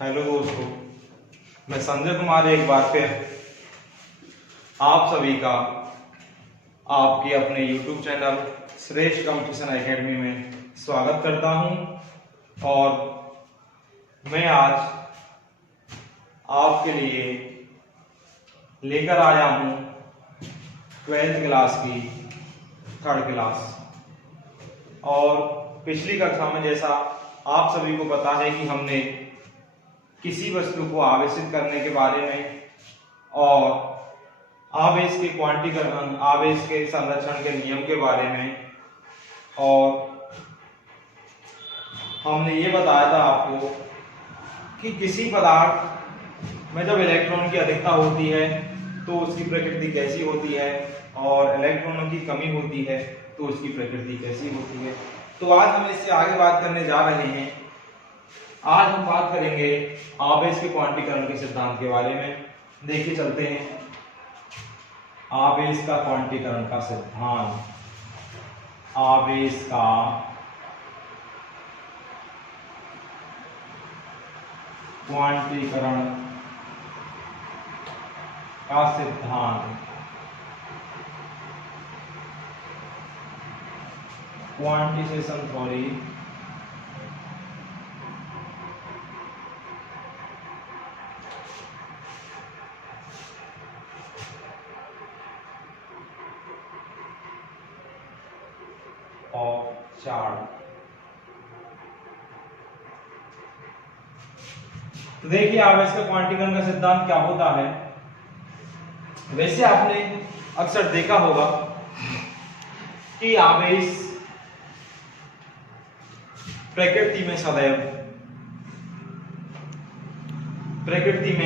Hello दोस्तों, मैं संजय कुमार एक बार फिर आप सभी का आपके अपने YouTube चैनल श्रेष्ठ कंपटीशन एकेडमी में स्वागत करता हूं। और मैं आज आपके लिए लेकर आया हूं 12th क्लास की 3rd क्लास। और पिछली कक्षा में जैसा आप सभी को पता है कि हमने किसी वस्तु को आवेशित करने के बारे में और आवेश के क्वांटीकरण, आवेश के संरक्षण के नियम के बारे में, और हमने ये बताया था आपको कि किसी पदार्थ में जब इलेक्ट्रॉन की अधिकता होती है तो उसकी प्रकृति कैसी होती है, और इलेक्ट्रॉनों की कमी होती है तो उसकी प्रकृति कैसी होती है। तो आज हम इससे आगे बात करने जा रहे हैं। आज हम बात करेंगे आवेश के क्वांटीकरण के सिद्धांत के बारे में। देखिए चलते हैं, आवेश का क्वांटीकरण का सिद्धांत। आवेश का क्वांटीकरण का सिद्धांत। क्वांटिसेशन थ्योरी ऑफ चार्ज। तो देखिए आवेश का क्वांटीकरण का सिद्धांत क्या होता है। वैसे आपने अक्सर देखा होगा कि आवेश प्रकृति में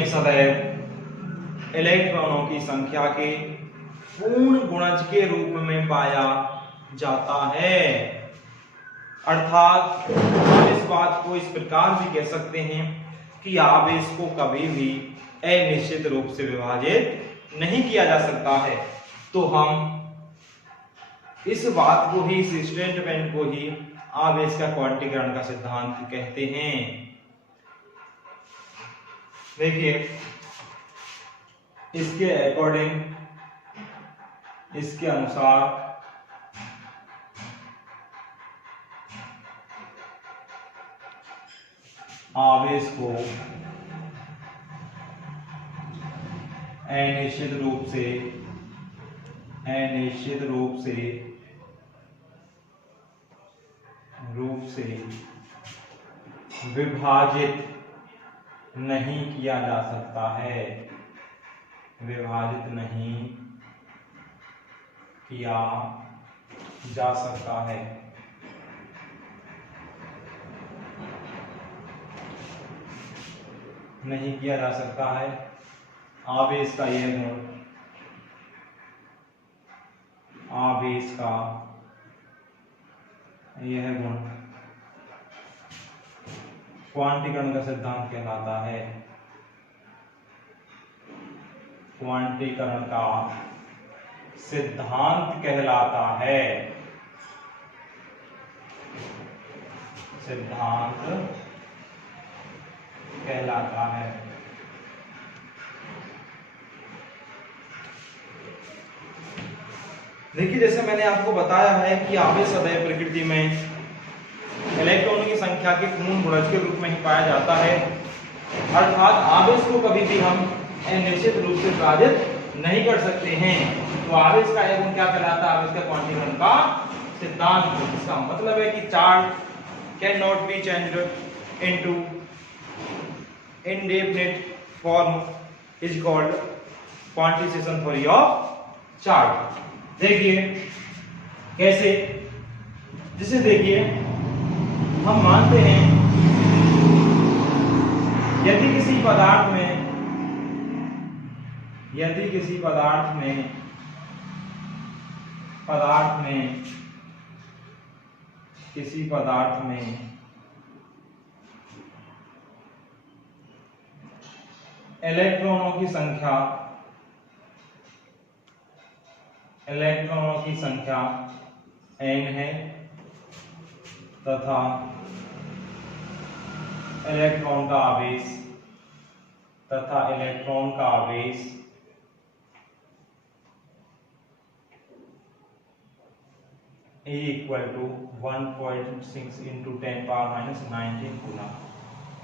सदैव इलेक्ट्रॉनों की संख्या के पूर्ण गुणज के रूप में पाया जाता है। अर्थात हम इस बात को इस प्रकार भी कह सकते हैं कि आवेश को कभी भी अनिश्चित रूप से विभाजित नहीं किया जा सकता है। तो हम इस बात को ही, इस स्टेटमेंट को ही आवेश का क्वांटीकरण का सिद्धांत कहते हैं। देखिए इसके अकॉर्डिंग, इसके अनुसार आवेश को अनिश्चित रूप से विभाजित नहीं किया जा सकता है। विभाजित नहीं किया जा सकता है। नहीं किया जा सकता है। आवेश का यह गुण, आवेश का यह गुण क्वांटीकरण का सिद्धांत कहलाता है। क्वांटीकरण का सिद्धांत कहलाता है। सिद्धांत कहलाता है। देखिए जैसे मैंने आपको बताया है कि आवेश सदैव प्रकृति में इलेक्ट्रॉनों की संख्या के पूर्ण गुणज के रूप में ही पाया जाता है। अर्थात आवेश को कभी भी हम अनिश्चित रूप से विभाजित नहीं कर सकते हैं। तो आवेश का यह गुण क्या कहलाता है? आवेश का क्वांटीकरण का सिद्धांत। इसका मतलब है कि charge can not be changed into indefinite form is called quantization theory of charge। देखिए कैसे, जिसे देखिए हम मानते हैं यदि किसी पदार्थ में इलेक्ट्रॉनों की संख्या n है तथा इलेक्ट्रॉन का आवेश तथा इलेक्ट्रॉन का आवेश E equal to 1.6 into 10⁻⁻19 coulomb.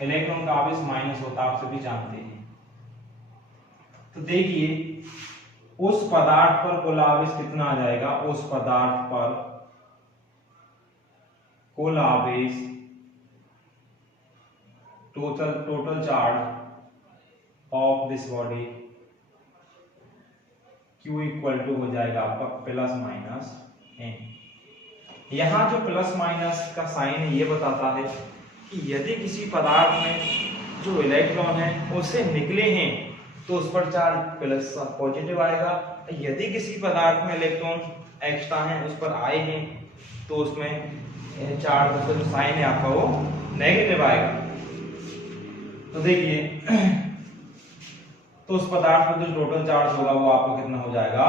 Electron का आवेश माइनस होता है, आप सभी जानते हैं। तो देखिए उस पदार्थ पर कुल आवेश कितना आ जाएगा, उस पदार्थ पर कुल आवेश total charge of this body Q equal to हो जाएगा आपका प्लस माइनस n। यहां जो प्लस माइनस का साइन है ये बताता है कि यदि किसी पदार्थ में जो इलेक्ट्रॉन है उससे निकले हैं तो उस पर चार्ज प्लस पॉजिटिव आएगा, यदि किसी पदार्थ में इलेक्ट्रॉन एक्स्ट्रा है उस पर आए हैं तो उसमें चार्ज उसका जो साइन है आपका वो नेगेटिव आएगा। तो देखिए तो उस पदार्थ पर जो टोटल चार्ज होगा वो आपको कितना हो जाएगा,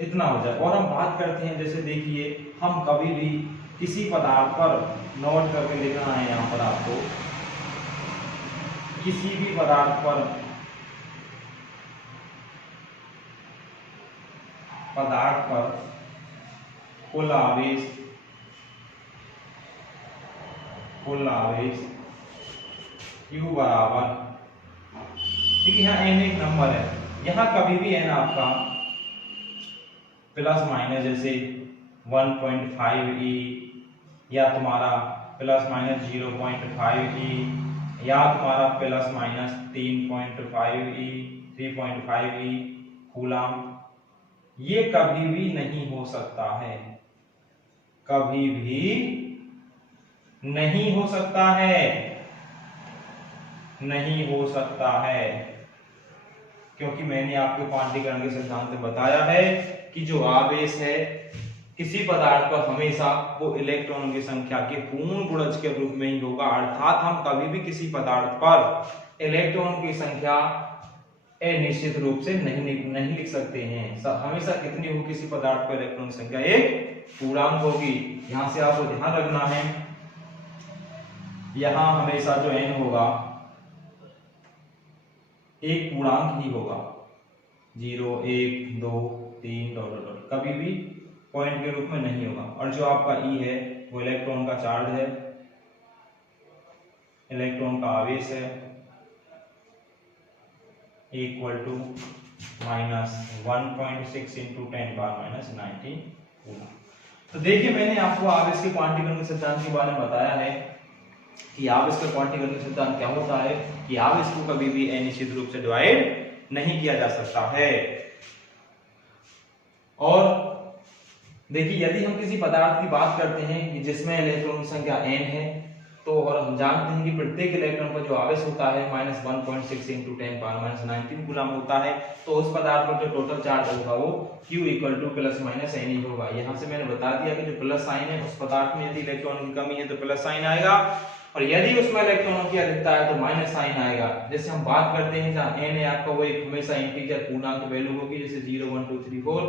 इतना हो जाएगा। और हम बात करते हैं, जैसे देखिए हम कभी भी किसी पदार्थ पर नोट करके लिखना है यहाँ पर आपको, किसी भी पदार्थ पर कुल आवेश Q बराबर, ठीक है, यहाँ n एक नंबर है, यहाँ कभी भी n आपका प्लस माइनस जैसे 1.5 e या तुम्हारा प्लस माइनस 0.5 e या तुम्हारा plus minus 3.5 e 3.5 e coulomb, ये कभी भी नहीं हो सकता है, कभी भी नहीं हो सकता है, नहीं हो सकता है, क्योंकि मैंने आपको क्वांटीकरण के सिद्धांत में बताया है कि जो आवेश है किसी पदार्थ पर हमेशा वो इलेक्ट्रॉनों की संख्या के पूर्ण गुणज के रूप में ही होगा। अर्थात हम कभी भी किसी पदार्थ पर इलेक्ट्रॉन की संख्या निश्चित रूप से नहीं लिख सकते हैं। हमेशा कितनी होगी किसी पदार्थ पर इलेक्ट्रॉन की संख्या, एक पूर्णांक होगी। यहां से आपको ध्यान रखना है, यहां हमेशा जो n होगा एक पूर्णांक ही होगा, 0 1 2 3 डॉट डॉट, कभी भी पॉइंट के रूप में नहीं होगा। और जो आपका E है वो इलेक्ट्रॉन का चार्ज है, इलेक्ट्रॉन का आवेश है, इक्वल टू -1.6 इंटू 10⁻⁻19 कूलम। तो देखिए मैंने आपको आवेश के क्वांटीकरण के सिद्धांत के बारे में बताया है कि आवेश का क्वांटीकरण का सिद्धांत क्या होता है, कि आवेश को कभी भी अनिश्चित रूप से डिवाइड नहीं किया जा सकता है। और देखिए यदि हम किसी पदार्थ की बात करते हैं कि जिसमें इलेक्ट्रॉन की संख्या n है, तो और हम जानते हैं कि प्रत्येक इलेक्ट्रॉन पर जो आवेश होता है -1.6 इंटू 10⁻⁻19 कूलम होता है, तो उस पदार्थ पर जो टोटल चार्ज होगा वो Q equal two plus minus n ही होगा। यहाँ से मैंने बता दिया कि जो प्लस साइन है उस पदार्थ में यदि इलेक्ट्रॉन की कमी है तो प्लस साइन आएगा, और यदि उसमें इलेक्ट्रॉनों की अधिकता है तो माइनस साइन आएगा। जैसे हम बात करते हैं जहाँ n है आपका वो एक हमेशा इंटीजर पूर्णांक वैल्यू होगी, जैसे 0 1 2 3 4,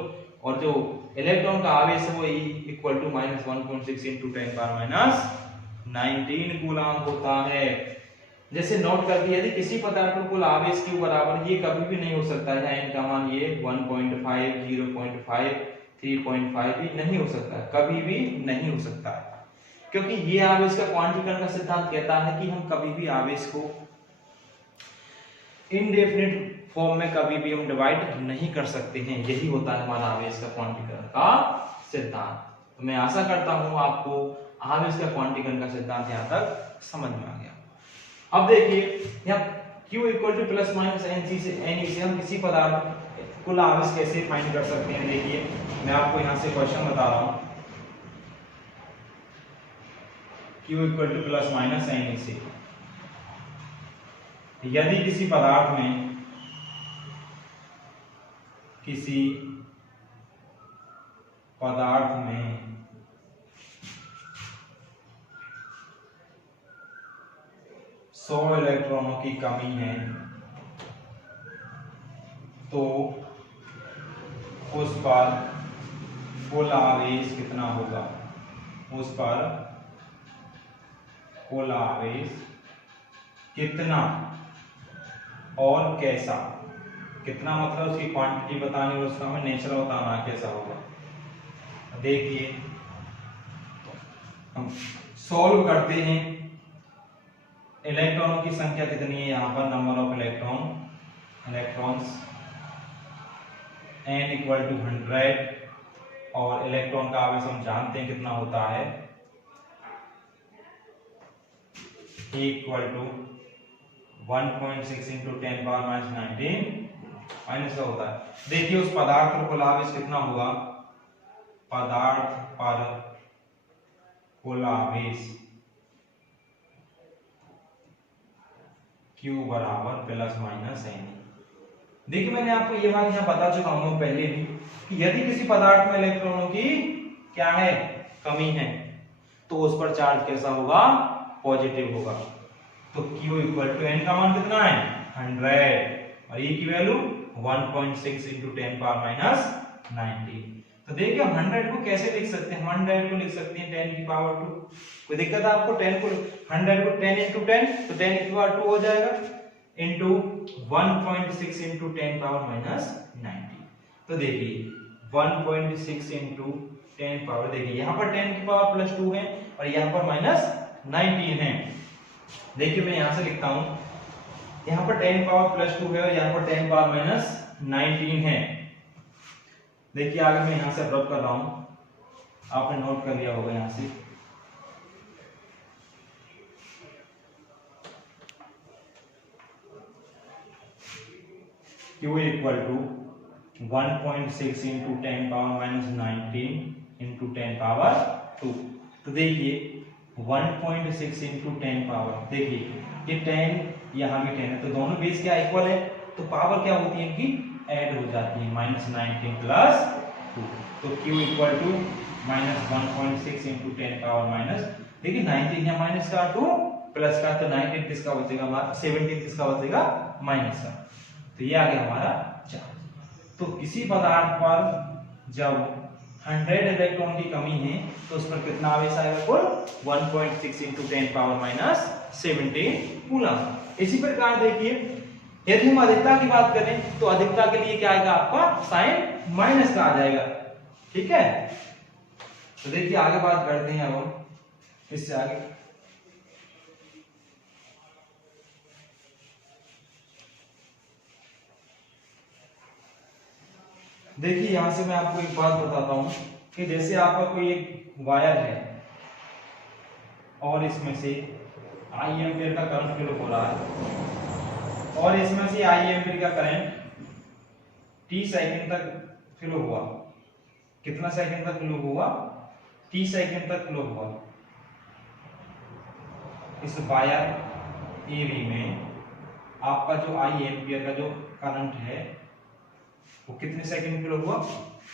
और जो इलेक्ट्रॉन का आवेश है वो E equal to -1.6 into 10⁻⁻19 coulomb होता है। जैसे नोट करके यदि किसी पदार्थ पर कुल आवेश Q बराबर, ये कभी भी नहीं हो सकता है, n का मान ये 1.5 0.5 3.5 भी नहीं हो सकता है, कभी भी नहीं हो सकता है, क्योंकि ये आवेश का क्वांटीकरण का सिद्धांत कहता है कि हम कभी भी आवेश को इनडेफिनिट फॉर्म में कभी भी हम डिवाइड नहीं कर सकते हैं। यही होता है हमारा आवेश का क्वांटीकरण का सिद्धांत। तो मैं आशा करता हूं आपको आवेश का क्वांटीकरण का सिद्धांत यहां तक समझ में आ गया। अब देखिए यहाँ Q equal two plus minus NC से NE से हम किसी पदार्थ कुल आवेश कैसे फाइंड कर सकते हैं। देखिए मैं आपको यहाँ से क्वेश्चन बता रहा हूँ, Q equal two plus minus NE से यदि किसी पदार्थ में 100 इलेक्ट्रॉनों की कमी है तो उस पर कुल आवेश कितना होगा, उस पर कुल आवेश कितना और कैसा, कितना मतलब उसकी क्वांटिटी बतानी और उसका हमें नेचर बताना कैसा होगा। देखिए हम सॉल्व करते हैं। इलेक्ट्रॉनों की संख्या कितनी है यहाँ पर, number of electrons n equal to 100 और इलेक्ट्रॉन का आवेश हम जानते हैं कितना होता है, equal to 1.6 into 10 power minus 19 minus का होता है। देखिए उस पदार्थ पर कुल आवेश कितना होगा, पदार्थ पर कुल आवेश Q बराबर प्लस माइनस n। देखिए मैंने आपको ये बात यहाँ बता चुका हूँ पहले भी कि यदि किसी पदार्थ में इलेक्ट्रॉनों की क्या है, कमी है, तो उस पर चार्ज कैसा होगा, पॉजिटिव होगा। तो Q इक्वल टू n का मान कितना है 100 और E की वैल्यू 1.6 इंटू 10 पावर माइनस 19। तो देखिए हम 100 को कैसे लिख सकते हैं, 100 को लिख सकते हैं 10 की पावर 2। कोई दिक्कत है आपको, 10 को 100 को 10 इंटू 10 तो 10 की पावर 2 हो जाएगा इंटू 1.6 इंटू 10 पावर माइनस 19। तो देखिए 1.6 इंटू 10 पावर, देखिए यहाँ पर 10 की पावर प्लस 2 है और यहाँ पर माइनस 19 है। देखिए मैं यहाँ से लिखता हूँ, यहाँ पर 10 पावर प्लस 2 है और यहाँ पर 10 पावर माइनस 19 है। देखिए आगे मैं यहाँ से रब कर रहा हूँ, आपने नोट कर लिया होगा यहाँ से। Q equal to 1.6 into 10 power minus 19 into 10 power 2। तो देखिए 1.6 इंटू 10 पावर, देखिए ये 10 यहाँ भी 10 है तो दोनों बेस क्या इक्वल है, तो पावर क्या होती है इनकी ऐड हो जाती है, माइनस 19 प्लस 2। तो Q equal to minus 1.6 into 10 power minus, देखिए 19 है माइनस का 2 प्लस का, तो 19 किसका बचेगा हमारा, 17 किसका बचेगा, माइनस का। तो ये आ गया हमारा चार्ज। तो किसी पदार्थ पर जब 100 इलेक्ट्रॉन की कमी है तो उस पर कितना आवेश आएगा, कुल 1.6 इंटू 10 पावर माइनस 17 कूलम। इसी प्रकार देखिए यदि हम अधिकता की बात करें तो अधिकता के लिए क्या आएगा आपका, साइन माइनस का आ जाएगा, ठीक है। तो देखिए आगे बात करते हैं अब हम इससे आगे। देखिए यहां से मैं आपको एक बात बताता हूं कि जैसे आपका कोई एक वायर है और इसमें से I एम्पीयर का करंट फ्लो हो रहा है और इसमें से I एम्पीयर का करंट t सेकंड तक फ्लो हुआ, कितना सेकंड तक फ्लो हुआ, t सेकंड तक फ्लो हुआ। इस वायर AB में आपका जो I एम्पीयर का जो करंट है वो कितने सेकंड फ्लो हुआ,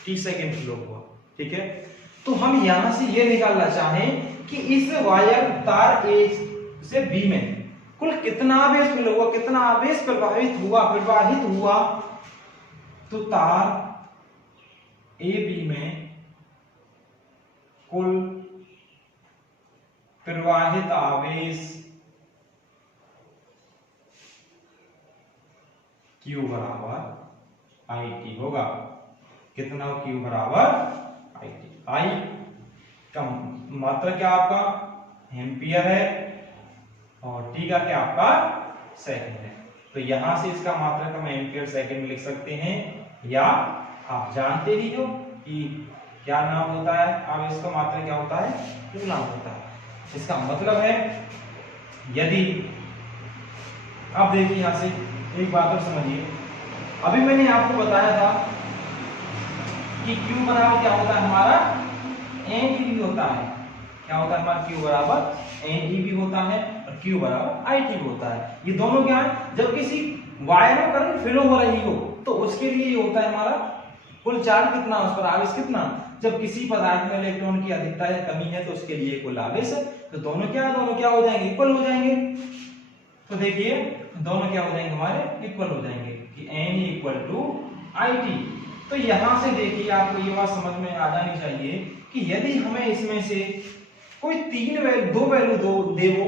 t सेकंड फ्लो हुआ, ठीक है। तो हम यहां से ये निकालना चाहें कि इस वायर तार A से B में कुल कितना आवेश फ्लो हुआ, कितना आवेश प्रवाहित हुआ। तो तार AB में कुल प्रवाहित आवेश Q बराबर IT होगा। कितना हो, Q बराबर IT। I का मात्रा क्या आपका एम्पियर है और T का क्या आपका सेकंड है। तो यहां से इसका मात्रा का हम एम्पियर सेकंड में लिख सकते हैं, या आप जानते ही हो कि क्या नाम होता है आवेश का मात्रा क्या होता है, कूलम होता है। इसका मतलब है यदि, अब देखिए यहां से एक बात और समझिए, अभी मैंने आपको बताया था कि Q बराबर क्या होता है हमारा NeV होता है। क्या होता है हमारा Q बराबर NeV होता है और Q बराबर IT होता है। ये दोनों क्या है, जब किसी वायर में करंट फ्लो हो रही हो तो उसके लिए ये होता है हमारा कुल चार्ज कितना, उस पर आवेश कितना। जब किसी पदार्थ में इलेक्ट्रॉन की अधिकता या कमी है तो उसके लिए कुल आवेश है। तो दोनों क्या हो जाएंगे, इक्वल हो जाएंगे। तो देखिए दोनों क्या हो जाएंगे हमारे, इक्वल हो जाएंगे कि Ne इक्वल टू IT। तो यहां से देखिए आपको ये बात समझ में आ जानी चाहिए कि यदि हमें इसमें से कोई दो वैल्यू दे वो,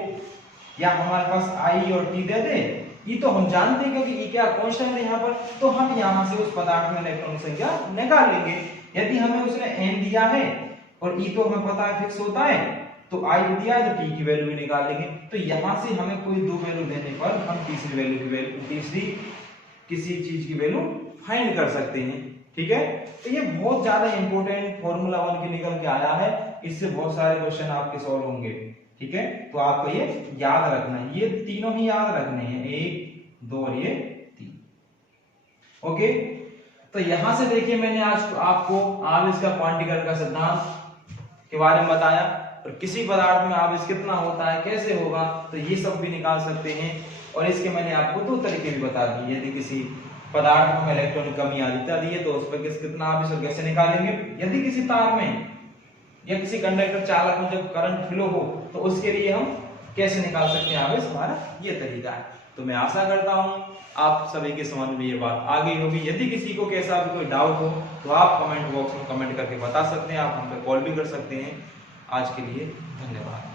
या हमारे पास I और T दे दे ई तो हम जानते हैं क्योंकि ई क्या कांस्टेंट है यहाँ पर, तो हम यहाँ से उस पदार्थ में इलेक्ट्रॉन संख्या निकाल लेंगे। यदि हमें उसने n दिया है और ई तो हमें पता है फिक्स होता है, तो i दिया है तो t की वैल्यू भी निकाल लेंगे। तो यहाँ से हमें कोई दो वैल्यू देने पर हम तीसरी किसी चीज की वैल्यू फाइंड कर सकते हैं। ठीक है, तो ये बहुत ज्यादा इंपॉर्टेंट फॉर्मूला 1 की निकल के आया है, इससे बहुत सारे क्वेश्चन आपके सॉल्व होंगे। ठीक है, तो आपको ये याद रखना है, ये तीनों ही याद रखने हैं, 1 2 और ये 3। ओके, तो यहां से देखिए मैंने आज आपको आवेश का क्वांटीकरण का सिद्धांत के बारे में बताया, और किसी पदार्थ में आवेश कितना होता है, कैसे होगा, तो ये सब भी निकाल सकते हैं। और इसके मैंने आपको दो तरीके भी बता दिए, यदि किसी पदार्थ में इलेक्ट्रॉन की कमी अधिकता दी है तो उस पर कितना आवेश और कैसे निकालेंगे। यदि किसी तार में या किसी कंडक्टर चालक में जब करंट फ्लो हो तो उसके लिए हम कैसे निकाल सकते हैं आवेश, हमारा ये तरीका है। तो मैं आशा करता हूं आप सभी के समझ में ये बात आ गई होगी। यदि किसी को कैसा भी कोई डाउट हो तो आप कमेंट बॉक्स में कमेंट करके बता सकते हैं, आप हम पे कॉल भी कर सकते हैं। आज के लिए धन्यवाद।